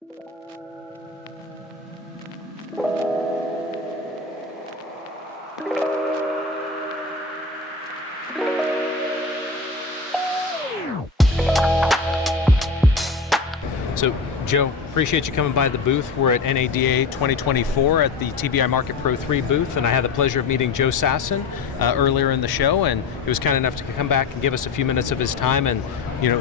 So, Joe, appreciate you coming by the booth. We're at NADA 2024 at the TVI MarketPro3 booth, and I had the pleasure of meeting Joe Sassin earlier in the show, and he was kind enough to come back and give us a few minutes of his time and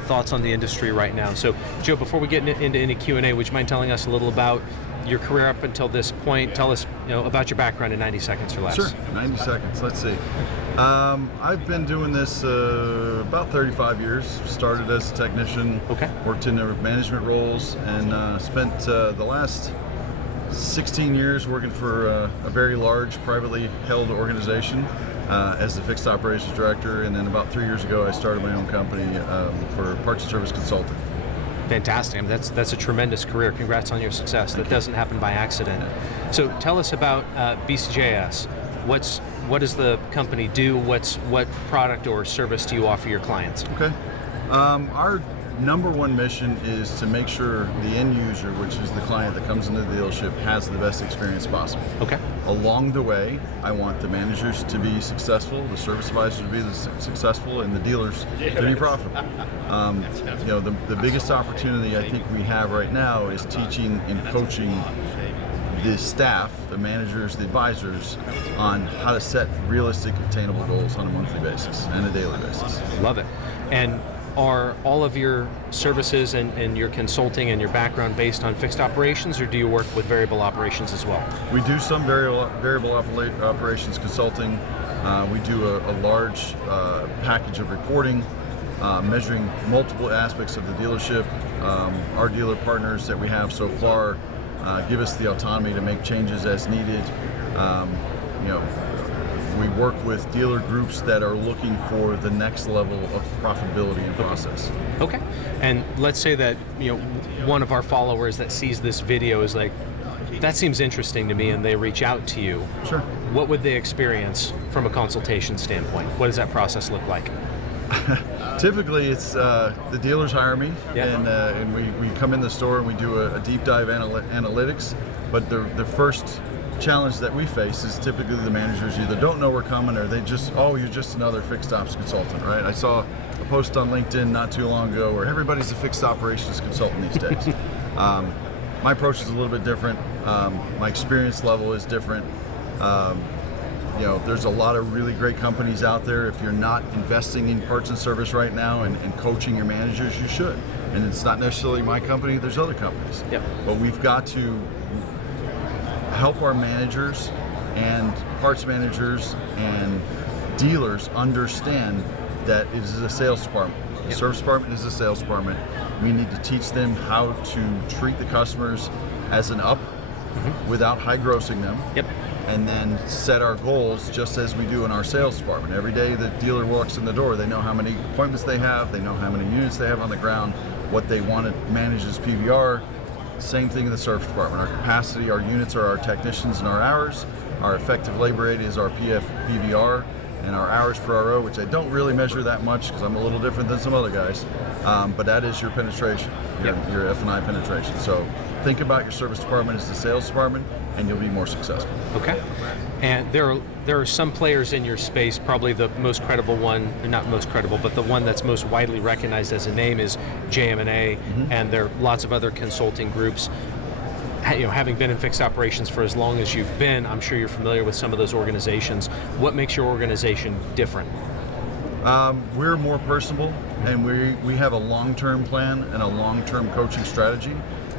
thoughts on the industry right now. So, Joe, before we get into any Q&A, would you mind telling us a little about your career up until this point? Tell us about your background in 90 seconds or less. Sure, 90 seconds. Let's see. I've been doing this about 35 years. Started as a technician, worked in management roles, and spent the last 16 years working for a very large privately held organization as the fixed operations director. And then about 3 years ago, I started my own company for parts and service consulting. Fantastic. I mean, that's a tremendous career. Congrats on your success. That doesn't happen by accident. So tell us about BCJS. What does the company do? What product or service do you offer your clients? Okay. Our number one mission is to make sure the end user, which is the client that comes into the dealership, has the best experience possible. Okay. Along the way, I want the managers to be successful, the service advisors to be successful, and the dealers to be profitable. The biggest opportunity I think we have right now is teaching and coaching the staff, the managers, the advisors, on how to set realistic, attainable goals on a monthly basis and a daily basis. Love it. And are all of your services and your consulting and your background based on fixed operations, or do you work with variable operations as well? We do some variable operations consulting. We do a large package of reporting, measuring multiple aspects of the dealership. Our dealer partners that we have so far give us the autonomy to make changes as needed. We work with dealer groups that are looking for the next level of profitability and process. Okay. And let's say that one of our followers that sees this video is like, that seems interesting to me, and they reach out to you. Sure. What would they experience from a consultation standpoint? What does that process look like? Typically, it's the dealers hire me, and we come in the store and we do a deep dive analytics. But the first challenge that we face is typically the managers either don't know we're coming, or they just, you're just another fixed ops consultant, right? I saw a post on LinkedIn not too long ago where everybody's a fixed operations consultant these days. My approach is a little bit different. My experience level is different. There's a lot of really great companies out there. If you're not investing in parts and service right now and coaching your managers, you should. And it's not necessarily my company, there's other companies. Yep. But we've got to help our managers and parts managers and dealers understand that it is a sales department. The service department is a sales department. We need to teach them how to treat the customers as an up without high grossing them. Yep. And then set our goals just as we do in our sales department. Every day the dealer walks in the door, they know how many appointments they have, they know how many units they have on the ground, what they want to manage as PVR. Same thing in the service department. Our capacity, our units are our technicians and our hours. Our effective labor rate is our PVR, and our hours per RO, which I don't really measure that much because I'm a little different than some other guys, but that is your penetration, your F&I penetration. So think about your service department as the sales department, and you'll be more successful. Okay. And there are some players in your space, probably the most credible one, not most credible, but the one that's most widely recognized as a name is JM&A, and there are lots of other consulting groups. Having been in fixed operations for as long as you've been, I'm sure you're familiar with some of those organizations. What makes your organization different? We're more personable, and we have a long-term plan and a long-term coaching strategy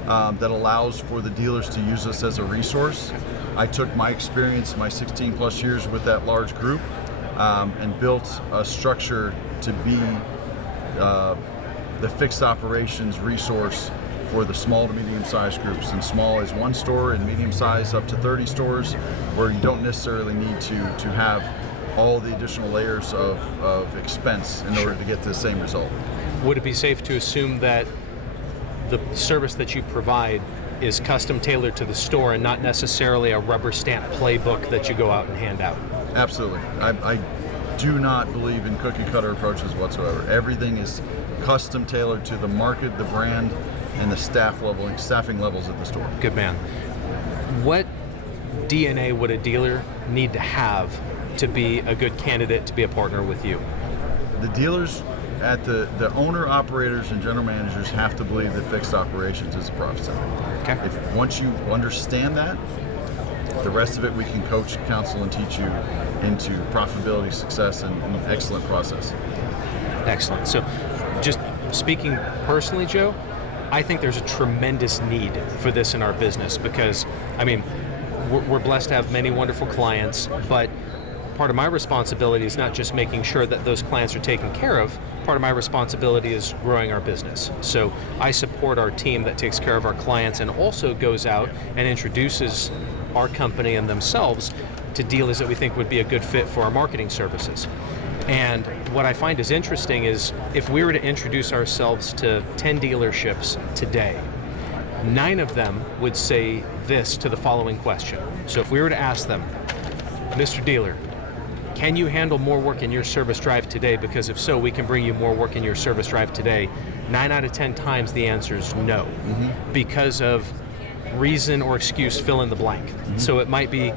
that allows for the dealers to use us as a resource. I took my experience, my 16 plus years with that large group, and built a structure to be the fixed operations resource for the small to medium-sized groups. And small is one store, and medium-sized up to 30 stores, where you don't necessarily need to have all the additional layers of expense in order to get to the same result. Would it be safe to assume that the service that you provide is custom tailored to the store and not necessarily a rubber stamp playbook that you go out and hand out? Absolutely. I do not believe in cookie cutter approaches whatsoever. Everything is custom tailored to the market, the brand, and the staffing levels at the store. Good man. What DNA would a dealer need to have to be a good candidate to be a partner with you? The dealers at the owner, operators, and general managers have to believe that fixed operations is a profit center. Okay. If once you understand that, the rest of it we can coach, counsel, and teach you into profitability, success, and excellent process. Excellent. So, just speaking personally, Joe, I think there's a tremendous need for this in our business because, I mean, we're blessed to have many wonderful clients, but part of my responsibility is not just making sure that those clients are taken care of. Part of my responsibility is growing our business. So I support our team that takes care of our clients and also goes out and introduces our company and themselves to dealers that we think would be a good fit for our marketing services. And what I find is interesting is if we were to introduce ourselves to 10 dealerships today, 9 of them would say this to the following question. So if we were to ask them, Mr. Dealer, can you handle more work in your service drive today? Because if so, we can bring you more work in your service drive today. 9 out of 10 times the answer is no, because of reason or excuse, fill in the blank. So it might be,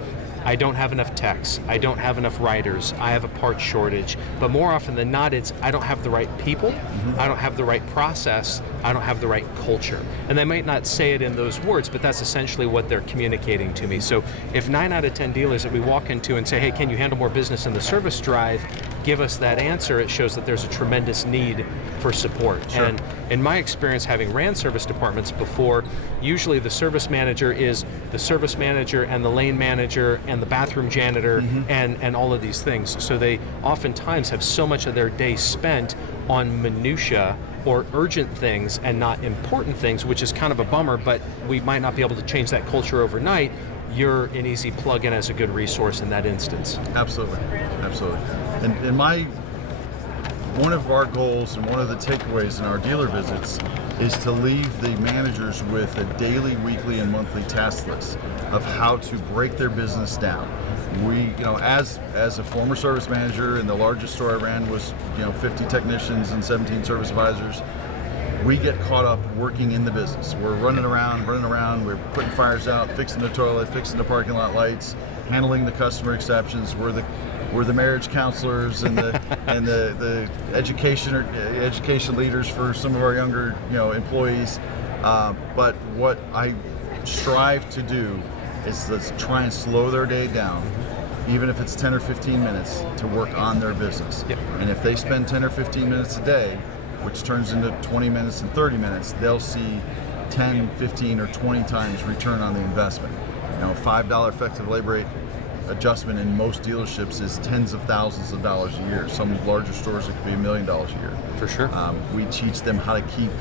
I don't have enough techs, I don't have enough writers, I have a parts shortage. But more often than not, it's I don't have the right people, I don't have the right process, I don't have the right culture. And they might not say it in those words, but that's essentially what they're communicating to me. So if 9 out of 10 dealers that we walk into and say, hey, can you handle more business in the service drive, give us that answer, it shows that there's a tremendous need for support. Sure. And in my experience, having ran service departments before, usually the service manager is the service manager and the lane manager and the bathroom janitor and all of these things. So they oftentimes have so much of their day spent on minutia or urgent things and not important things, which is kind of a bummer, but we might not be able to change that culture overnight. You're an easy plug-in as a good resource in that instance. Absolutely, absolutely. And one of our goals and one of the takeaways in our dealer visits is to leave the managers with a daily, weekly, and monthly task list of how to break their business down. We, as a former service manager, and the largest store I ran was, 50 technicians and 17 service advisors. We get caught up working in the business. We're running around, we're putting fires out, fixing the toilet, fixing the parking lot lights, handling the customer exceptions. We're the marriage counselors and the education leaders for some of our younger employees. But what I strive to do is let's try and slow their day down, even if it's 10 or 15 minutes, to work on their business. Yep. And if they spend 10 or 15 minutes a day, which turns into 20 minutes and 30 minutes, they'll see 10, 15, or 20 times return on the investment. $5 effective labor rate adjustment in most dealerships is tens of thousands of dollars a year. Some larger stores, it could be $1 million a year. For sure. We teach them how to keep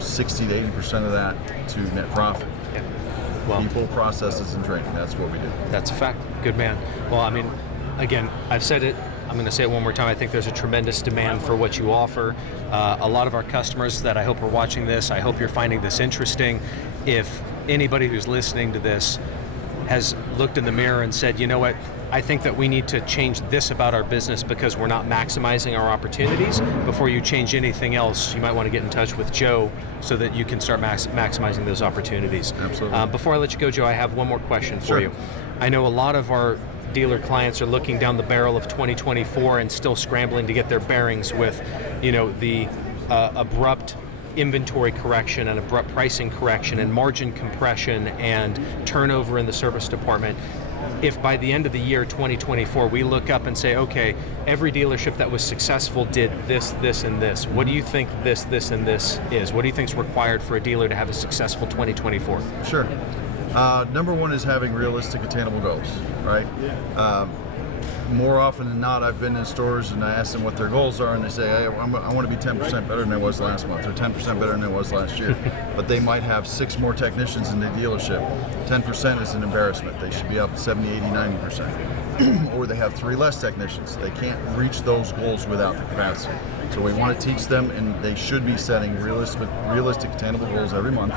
60 to 80% of that to net profit. Yeah. Well, people, processes, and training. That's what we do. That's a fact. Good man. Well, I mean, again, I've said it. I'm going to say it one more time. I think there's a tremendous demand for what you offer. A lot of our customers that I hope are watching this, I hope you're finding this interesting. If anybody who's listening to this has looked in the mirror and said, you know what, I think that we need to change this about our business because we're not maximizing our opportunities, before you change anything else, you might want to get in touch with Joe so that you can start maximizing those opportunities. Absolutely. Before I let you go, Joe, I have one more question for Sure. you. I know a lot of our dealer clients are looking down the barrel of 2024 and still scrambling to get their bearings with, the abrupt inventory correction and abrupt pricing correction and margin compression and turnover in the service department. If by the end of the year 2024 we look up and say, okay, every dealership that was successful did this, this, and this, what do you think this, and this is? What do you think is required for a dealer to have a successful 2024? Sure. Number one is having realistic, attainable goals, right? More often than not, I've been in stores and I ask them what their goals are, and they say, hey, I want to be 10% better than I was last month, or 10% better than I was last year. But they might have 6 more technicians in the dealership. 10% is an embarrassment. They should be up 70, 80, 90%. Or they have 3 less technicians. They can't reach those goals without the capacity. So we want to teach them, and they should be setting realistic, attainable goals every month.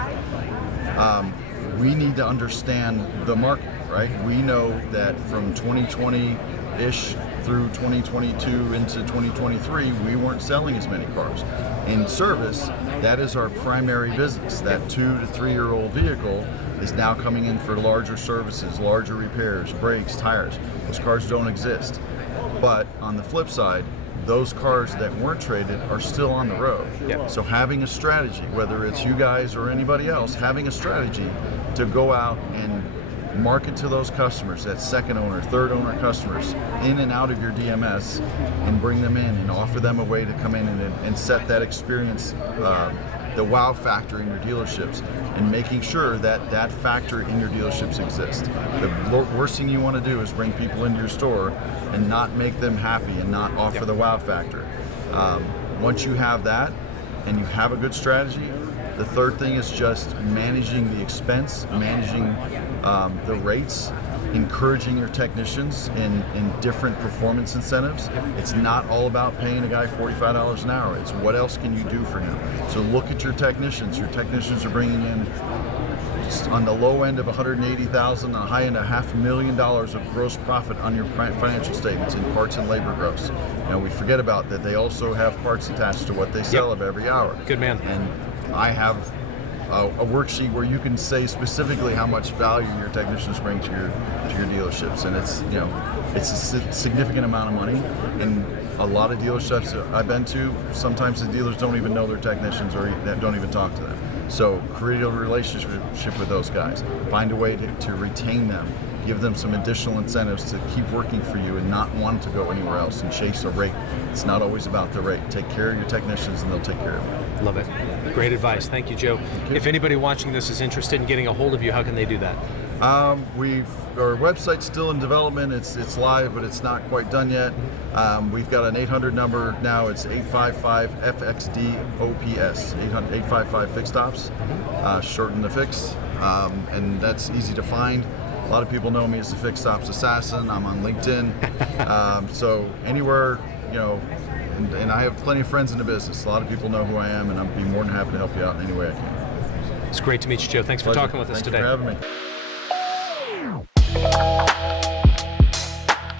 We need to understand the market, right? We know that from 2020-ish through 2022 into 2023, we weren't selling as many cars. in service, that is our primary business. That 2 to 3 year old vehicle is now coming in for larger services, larger repairs, brakes, tires. Those cars don't exist. But on the flip side, those cars that weren't traded are still on the road. Yep. So having a strategy, whether it's you guys or anybody else, having a strategy to go out and market to those customers, that second owner, third owner customers, in and out of your DMS, and bring them in and offer them a way to come in and set that experience, the wow factor in your dealerships, and making sure that that factor in your dealerships exists. The worst thing you want to do is bring people into your store and not make them happy and not offer the wow factor. Once you have that and you have a good strategy, the third thing is just managing the expense, managing the rates, encouraging your technicians in different performance incentives. It's not all about paying a guy $45 an hour. It's what else can you do for him. So look at your technicians. Your technicians are bringing in, on the low end of $180,000, on the high end of $500,000 of gross profit on your financial statements in parts and labor gross. Now we forget about that. They also have parts attached to what they sell of every hour. Good man. And I have a worksheet where you can say specifically how much value your technicians bring to your dealerships, and it's it's a significant amount of money. And a lot of dealerships I've been to, sometimes the dealers don't even know their technicians or don't even talk to them. So create a relationship with those guys. Find a way to retain them. Give them some additional incentives to keep working for you and not want to go anywhere else and chase a rate. It's not always about the rate. Take care of your technicians and they'll take care of you. Love it. Great advice. Thank you, Joe. Thank you. If anybody watching this is interested in getting a hold of you, how can they do that? Our website's still in development. It's live, but it's not quite done yet. We've got an 800 number now. It's 855-FXD-OPS, 855 Fix Stops, shorten the Fix, and that's easy to find. A lot of people know me as the Fix Stops Assassin. I'm on LinkedIn. So anywhere, and I have plenty of friends in the business. A lot of people know who I am, and I'd be more than happy to help you out in any way I can. It's great to meet you, Joe. Thanks for talking with us today. Thanks for having me.